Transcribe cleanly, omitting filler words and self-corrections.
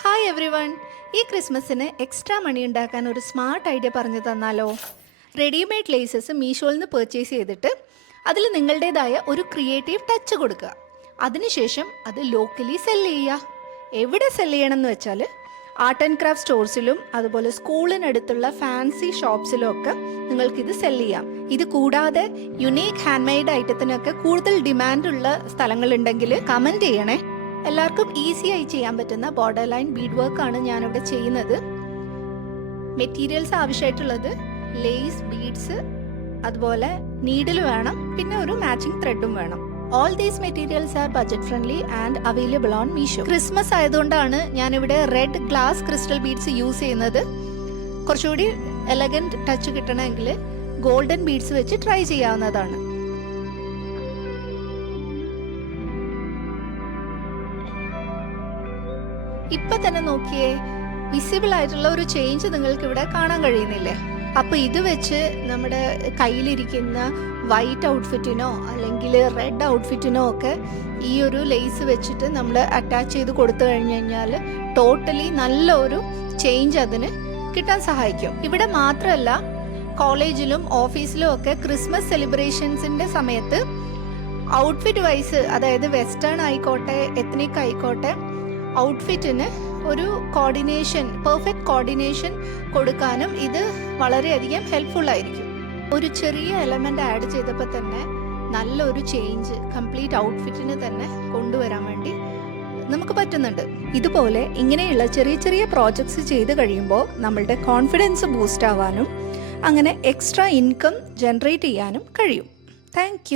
Hi every one. ഈ ക്രിസ്മസിന് extra മണി ഉണ്ടാക്കാൻ ഒരു സ്മാർട്ട് ഐഡിയ പറഞ്ഞു തന്നാലോ? റെഡിമെയ്ഡ് ലേസസ് മീഷോയിൽ നിന്ന് പർച്ചേസ് ചെയ്തിട്ട് അതിൽ നിങ്ങളുടേതായ ഒരു ക്രിയേറ്റീവ് ടച്ച് കൊടുക്കുക. അതിനുശേഷം അത് ലോക്കലി സെല്ല് ചെയ്യുക. എവിടെ സെല്ല് ചെയ്യണം എന്ന് വെച്ചാൽ ആർട്ട് ആൻഡ് ക്രാഫ്റ്റ് സ്റ്റോഴ്സിലും അതുപോലെ സ്കൂളിനടുത്തുള്ള ഫാൻസി ഷോപ്സിലും ഒക്കെ നിങ്ങൾക്കിത് സെല്ല് ചെയ്യാം. ഇത് കൂടാതെ യുണീക്ക് ഹാൻഡ് മെയ്ഡ് ഐറ്റത്തിനൊക്കെ കൂടുതൽ ഡിമാൻഡുള്ള സ്ഥലങ്ങളുണ്ടെങ്കിൽ കമൻറ്റ് ചെയ്യണേ. എല്ലാവർക്കും ഈസി ആയി ചെയ്യാൻ പറ്റുന്ന ബോർഡർ ലൈൻ ബീഡ് വർക്കാണ് ഞാനിവിടെ ചെയ്യുന്നത്. മെറ്റീരിയൽസ് ആവശ്യമായിട്ടുള്ളത് ലേസ്, ബീഡ്സ്, അതുപോലെ നീഡിൽ വേണം, പിന്നെ ഒരു മാച്ചിങ് ത്രെഡും വേണം. All these materials are budget friendly and available on Meesho. Christmas ആയതുകൊണ്ടാണ് ഞാനിവിടെ red glass crystal beads use ചെയ്യുന്നത്. കുറച്ചുകൂടി എലഗൻറ്റ് ടച്ച് കിട്ടണമെങ്കിൽ ഗോൾഡൻ ബീഡ്സ് വെച്ച് ട്രൈ ചെയ്യാവുന്നതാണ്. ഇപ്പൊ തന്നെ നോക്കിയേ, വിസിബിൾ ആയിട്ടുള്ള ഒരു ചേഞ്ച് നിങ്ങൾക്ക് ഇവിടെ കാണാൻ കഴിയുന്നില്ലേ? അപ്പോൾ ഇത് വെച്ച് നമ്മുടെ കയ്യിലിരിക്കുന്ന വൈറ്റ് ഔട്ട്ഫിറ്റിനോ അല്ലെങ്കിൽ റെഡ് ഔട്ട്ഫിറ്റിനോ ഒക്കെ ഈ ഒരു ലേസ് വെച്ചിട്ട് നമ്മൾ അറ്റാച്ച് ചെയ്ത് കൊടുത്തു കഴിഞ്ഞ് കഴിഞ്ഞാൽ ടോട്ടലി നല്ലൊരു ചേഞ്ച് അതിന് കിട്ടാൻ സഹായിക്കും. ഇവിടെ മാത്രമല്ല, കോളേജിലും ഓഫീസിലും ഒക്കെ ക്രിസ്മസ് സെലിബ്രേഷൻസിൻ്റെ സമയത്ത് ഔട്ട്ഫിറ്റ് വൈസ്, അതായത് വെസ്റ്റേൺ ആയിക്കോട്ടെ എത്നിക് ആയിക്കോട്ടെ, ഔട്ട്ഫിറ്റിന് ഒരു കോർഡിനേഷൻ, പെർഫെക്റ്റ് കോർഡിനേഷൻ കൊടുക്കാനും ഇത് വളരെയധികം ഹെൽപ്ഫുൾ ആയിരിക്കും. ഒരു ചെറിയ എലമെൻ്റ് ആഡ് ചെയ്തപ്പോൾ തന്നെ നല്ലൊരു ചേഞ്ച് കംപ്ലീറ്റ് ഔട്ട്ഫിറ്റിന് തന്നെ കൊണ്ടുവരാൻ വേണ്ടി നമുക്ക് പറ്റുന്നുണ്ട്. ഇതുപോലെ ഇങ്ങനെയുള്ള ചെറിയ ചെറിയ പ്രോജക്ട്സ് ചെയ്ത് കഴിയുമ്പോൾ നമ്മളുടെ കോൺഫിഡൻസ് ബൂസ്റ്റ് ആവാനും അങ്ങനെ എക്സ്ട്രാ ഇൻകം ജനറേറ്റ് ചെയ്യാനും കഴിയും. താങ്ക്